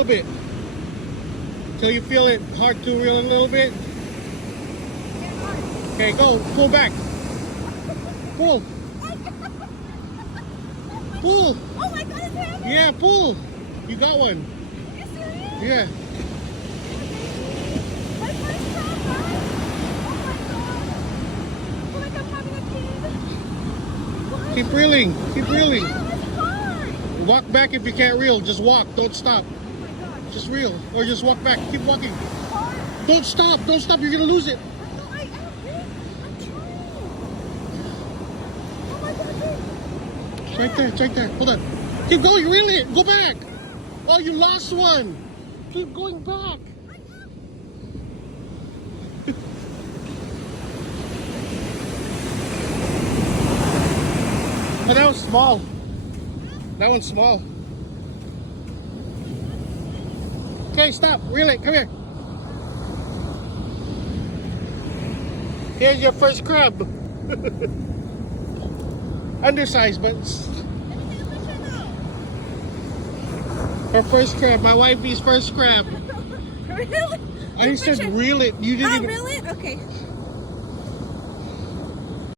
A little bit. Till you feel it hard to reel a little bit. Okay, go. Pull back. Pull. Pull. Oh my god, it's happening! Yeah, pull. You got one. Are you serious? Yeah. My first time, guys! Oh my god! I feel like I'm having a kid. What? Keep reeling. Keep reeling. Ow, it's hard! Walk back if you can't reel. Just walk. Don't stop. Oh my god. Just reel. Or just walk back. Keep walking. It's hard. Don't stop. Don't stop. You're going to lose it. I am. I'm trying. Oh my god, dude. It's right there. It's right there. Hold on. Keep going. Reel it. Go back. Oh, you lost one. Keep going back. Oh, that was small. That one's small. Okay, stop. Reel it. Come here. Here's your first crab. Undersized, but it's her first crab. My wifey's first crab. Really? I said reel it. You didn't Oh, even. really? Okay.